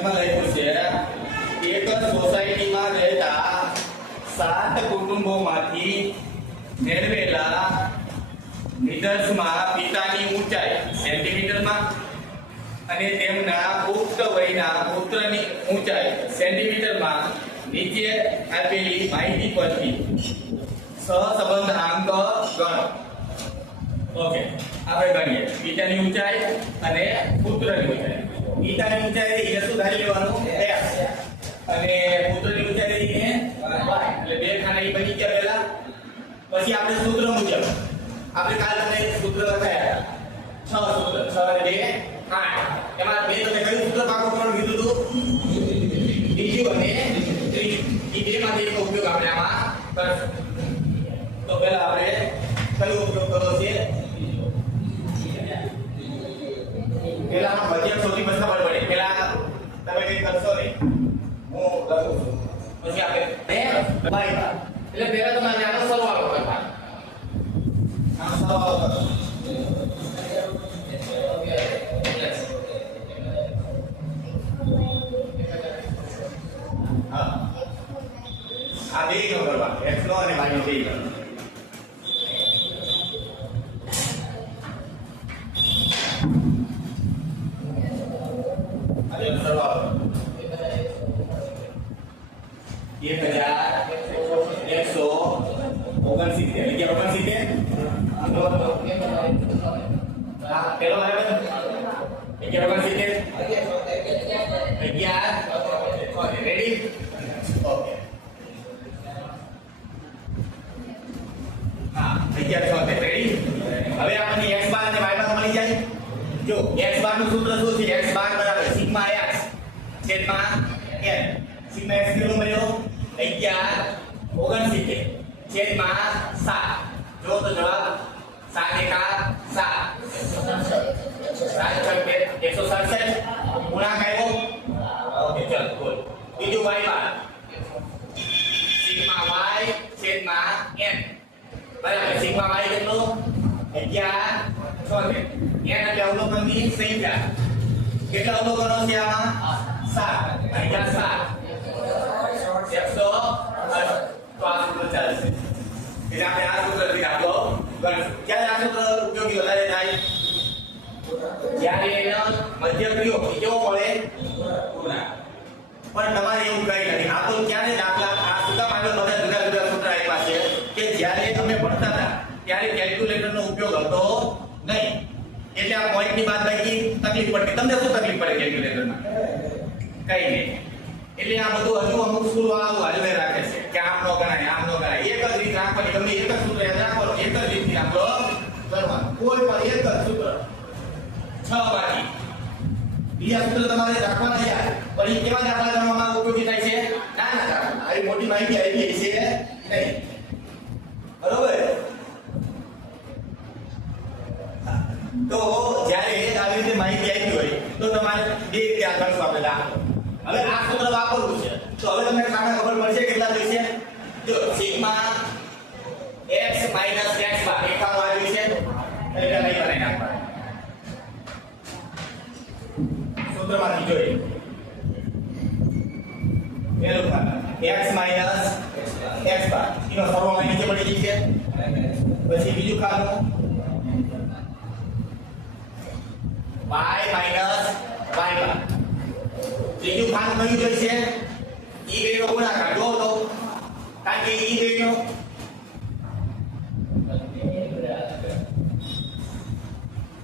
એમાં લખ્યું છે એક જ સોસાયટીમાં રહેતા 7 કુટુંબોમાંથી મેળવેલા નિદર્શમાં પિતાની ઊંચાઈ સેન્ટીમીટરમાં અને તેમના પુખ્ત વયના પુત્રની ઊંચાઈ સેન્ટીમીટરમાં નીચે આપેલી માહિતી પરથી સહસંબંધાંક ગણો. ઓકે, આપણે ગણીએ પિતાની ઊંચાઈ અને પુત્રની ઊંચાઈ. પિતાની ઊંચાઈ એ શું ધારી લેવાનું x અને પુત્રની ઊંચાઈ એ y. એટલે બે ખાના એ બની ગયા પહેલા. પછી આપણે સૂત્ર મુજબ આપણે કાલ તમને સૂત્ર બતાવ્યા 6 સૂત્ર 6 અને 2 8. એમાં બે તમને કયું સૂત્ર પાકું કરવાનું કીધું હતું? બીજું અને ત્રીજું. એ બેમાંથી એકનો ઉપયોગ આપણે આમાં કરશું. તો પહેલા આપણે કયો ઉપયોગ કરવો છે? પહેલા મધ્યક સૌથી પછી ખબર પડે. પહેલા તમે કઈ કરશો નહીં, હું લખું છું. પછી આપણે એટલે પહેલા તમારે આનો સરવાળો કરવાનો. આનો સરવાળો કરો. હા, આ બે નો કરવાનો, x નો અને y નો બે કરવાનો. સરવાળો 1169 હા પેલો બરાબર 1169 રેડી. ઓકે, હા 1169 રેડી. હવે આપણને x બાર અને y બાર મળી જાય. જો x બાર નું સૂત્ર શું છે? x બાર બરાબર સિગ્મા x છેદમાં n. સિગ્મા x કેટલો મળ્યો? 1169 છેદમાં 7. જો તો જવાબ 7 એકા 7 167 ગુણાકાર આવ્યો. ઓકે ચલ બોલ. બીજું y બાર સિગ્મા y છેદમાં n બરાબર સિગ્મા y કેટલો? 1176. n એટલે અવલોકનની સંખ્યા. કેટલા અવલોકનો છે આમાં? 7 અહીંયા 7 100. તો આ સૂત્ર ચાલશે. એટલે આપણે આ સૂત્રથી દાખલો ગણશું. ક્યારે આ સૂત્ર ઉપયોગી વધારે થાય? જ્યારે એનો મધ્યક ક્રિયો કેવો મળે? પૂર્ણાંક. પણ તમારે એવું કઈ નથી. આ તો ક્યારે દાખલા આ સુકા માટે બધા જુદા જુદા સૂત્ર આપ્યા છે કે જ્યારે તમે ભણતા હતા ત્યારે કેલ્ક્યુલેટરનો ઉપયોગ હતો નહીં. એટલે આ પોઈન્ટની બાદબાકી તકલીફ પડતી. તમને શું તકલીફ પડે કેલ્ક્યુલેટરમાં? કઈ નહીં. એટલે આ બધું હજુ અમુક સ્કૂલ વાળા હલવે રાખે છે કે આમ નો ગણાય, આમ નો ગણાય. એક જ રીત રાખવાની. તમે એક જ સૂત્ર યાદ રાખવાનું, એક જ રીતથી દાખલો કરવાનો. કોઈ પણ એક જ સૂત્ર 6 બાકી. બીજા સૂત્ર તમારે રાખવાના યાર. પણ એ કેવા દાખલા ગણવામાં ઉપયોગી થાય છે? નાના દાખલા. આવી મોટી માહિતી આવી ગઈ છે નહીં. બરોબર? તો જ્યારે આવી રીતે માહિતી આવી હોય તો તમારે બે ત્યાં ગણશું આપણે દાખલો. હવે આ સૂત્ર વાપરવું છે તો હવે તમને ખાના ખબર પડશે કેટલા થશે. જો સિગ્મા x x બાર એકાનો આવ્યું છે એટલે નહીં બનાવી નાખવાનું. સૂત્રમાંથી જોઈએ પેલું ખાના x x બાર એનો સરવાળો નીચે પડી જશે. પછી બીજું ખાનું y y બાર. ત્રીજું ખાનું કયું જોઈશે? ઈ બેનો ગુણાકાર. જો તો કારણ કે ઈ બેનો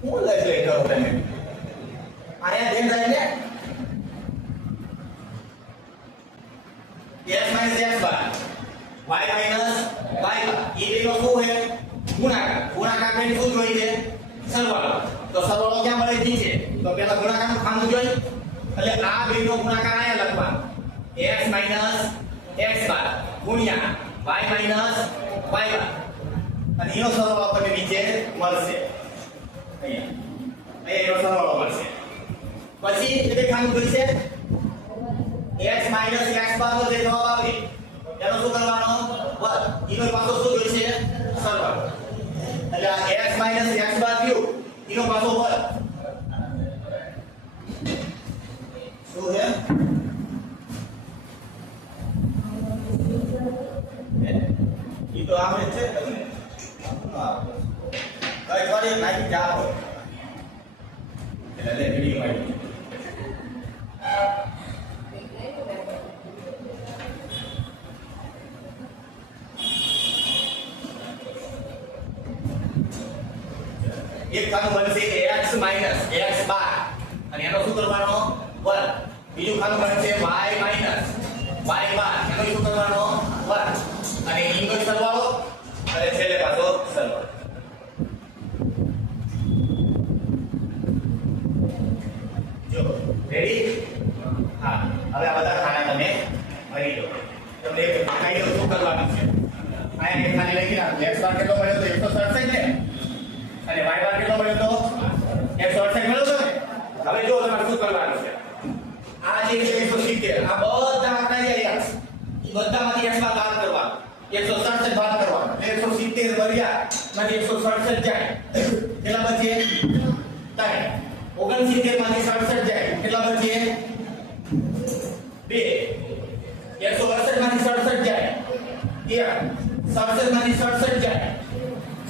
હું લઈ કરો તમે આયા ધ્યાન રાખજે. x x બાર y y બાર. ઈ બેનો શું છે? ગુણાકાર. ગુણાકાર કરીને શું જોઈએ? સરવાળો. તો સરવાળો ક્યાં મળે છે? તો પહેલા ગુણાકારનું ખાનું જોઈ. એટલે આ બેનો ગુણાકાર આયા લખવાનો. x x બાર ગુણ્યા y y બાર. અને એનો સરવાળો આપણને નીચે મળશે. અહીંયા એનો સરવાળો મળશે. પછી એટલે ખાનું જોઈશે x x બાર નો જે જવાબ આવે એનો શું કરવાનો? વર્ગ. એનો પાછો શું જોઈશે? સરવાળો. એટલે આ x x બાર થયું એનો પાછો વર્ગ. શું છે? આજે નાખી જાઓ એટલે લે વિડિયો માં એક ખાનું બનશે x માઈનસ x બાર અને એનો શું કરવાનો 1 બીજું ખાનું બનશે y માઈનસ y બાર એનો શું કરવાનો 1 અને ઇન્વર્સ સરવાળો અને છેલ્લે પાછો સરવાળો જો રેડી હા હવે આ બધા ખાના તમે ભરી દો તમને એક ખાઈ દો શું કરવાનું છે આયા એક ખાલી લખી નાખો x બાર કેટલો મળ્યો તો 167 છે અને y બાર કેટલો મળ્યો તો 168 મળ્યો છે હવે જો તમારે શું કરવાનું છે આ જે છે 170 આ બધા આંકડા જે આયા એ બધામાંથી x બાર બાદ કરવાનો 167 બાદ કરવાનો 170 ભર્યા માંથી 167 જાય કેટલા બચે 3 69 માંથી 67 જાય કેટલા બચે 2 168 માંથી 67 જાય 1 67 માંથી 67 જાય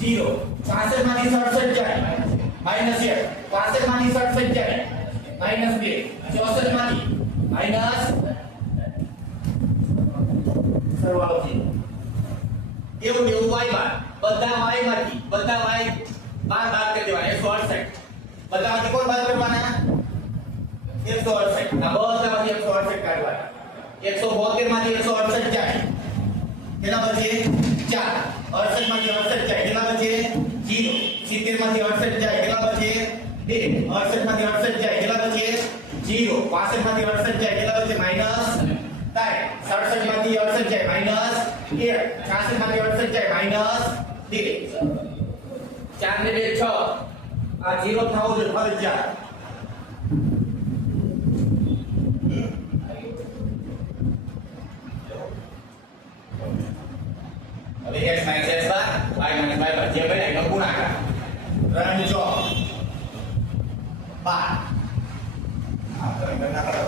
0 65 માંથી 67 જાય -1 65 માંથી 67 જાય -2 64 માંથી માઈનસ સરવાળો છે એવું એવું y બાર બધા y માંથી બધા y બાર બાદ કરી દેવાના 168 બધામાંથી કોણ બાદ કરવાના 168 આ બધામાંથી 168 કાઢવાના 172 માંથી 168 જાય કેટલા બચે 4 68 માંથી 68 જાય કેટલા બચે 0 70 માંથી 68 જાય કેટલા બચે 2 68 માંથી 68 જાય કેટલા બચે 0 65 માંથી 68 જાય કેટલા બચે -3 67 માંથી 68 જાય -1 86 માંથી 68 જાય -2 4 ને 2 6 આ 0 થાવું જોઈએ ફરજિયાત હવે x - x બાર y - y બાર જે બને એનો ગુણાકાર 3 ચોક 12 આ કરી નાખો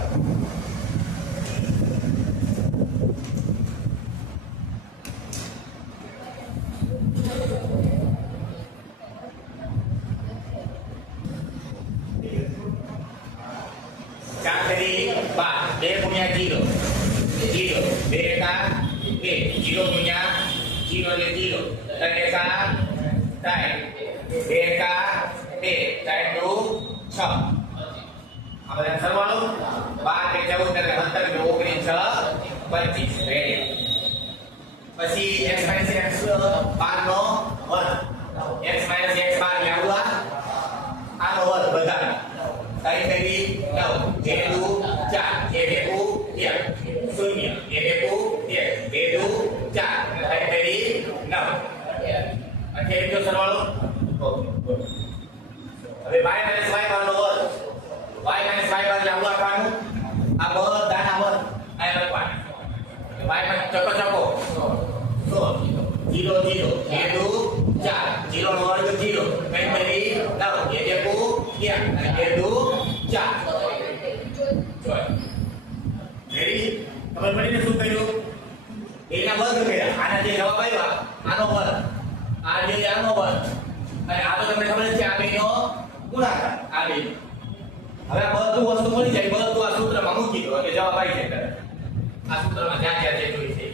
ચાર કરી 12 2 ગુણ્યા 0 0 2 એકા 2 0 ગુણ્યા 0 એટલે 0 3 એકા 3 2 એકા 2 3 દુ 6 આ બધા સરવાળો 12 14 17 19 25 રેડી પછી x - x બાર નો વર્ગ x - x બાર લેવા આનો વર્ગ બધાનો કઈ કરી 9 2 4 1 0 1 2 4 કઈ કરી 9 એટલે જો સરવાળો હવે y - y બાર નો વર્ગ y - y બાર લેવા આપવાનું આ બધાના વર્ગ આ લખવાનું y માં ચકો ચકો 0 0 1 2 4 0 નો વર્ગ 0 કઈ કરી 9 1 2 અને 2 4 જોય રેડી ખબર પડી ને શું કર્યું એના વર્ગ કર્યા આના જે જવાબ આવ્યા આનો વર્ગ આ જે આનો વર્ગ અને આ તો તમને ખબર છે આ બેનો ગુણાકાર આ બે હવે આ બધું વસ્તુ મળી જાય બધું આ સૂત્રમાં મૂકી દો એટલે જવાબ આવી જાય આ સૂત્રમાં જ્યાં જ્યાં જે જોઈ છે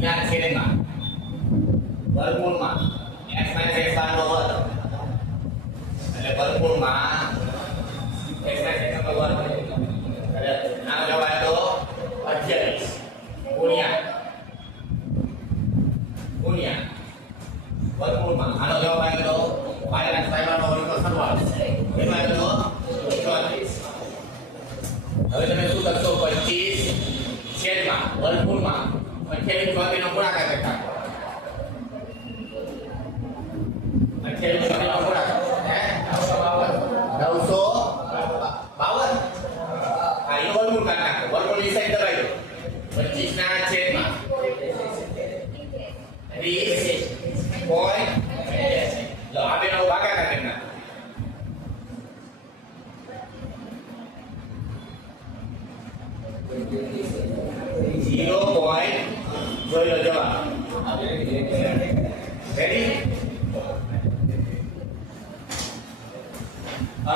ના છેદમાં વર્ગમૂળમાં x - x બારનો વર્ગ એટલે વર્ગમૂળમાં x - x નો વર્ગ એટલે આનો જવાબ આવ્યો 28 ગુણ્યા વર્ગમૂળમાં આનો જવાબ આવ્યો y ના સાઈડનો વર્ગનો સરવાળો કેટલો આવ્યો 34. હવે તમે શું કરશો 25 છેદમાં વર્ગમૂળમાં 28 નો ગુણાકાર કરતા 28 નો ગુણાકાર 952 આ ઈ વર્ગમૂળ કાઢી નાખો વર્ગમૂળની સાઈડ દબાઈ દો 25 ના છેદમાં 30 પોઈન્ટ લો આ બેનો ભાગાકાર કરી નાખો 0 પોઈન્ટ જોઈ લો જવાબ રેડી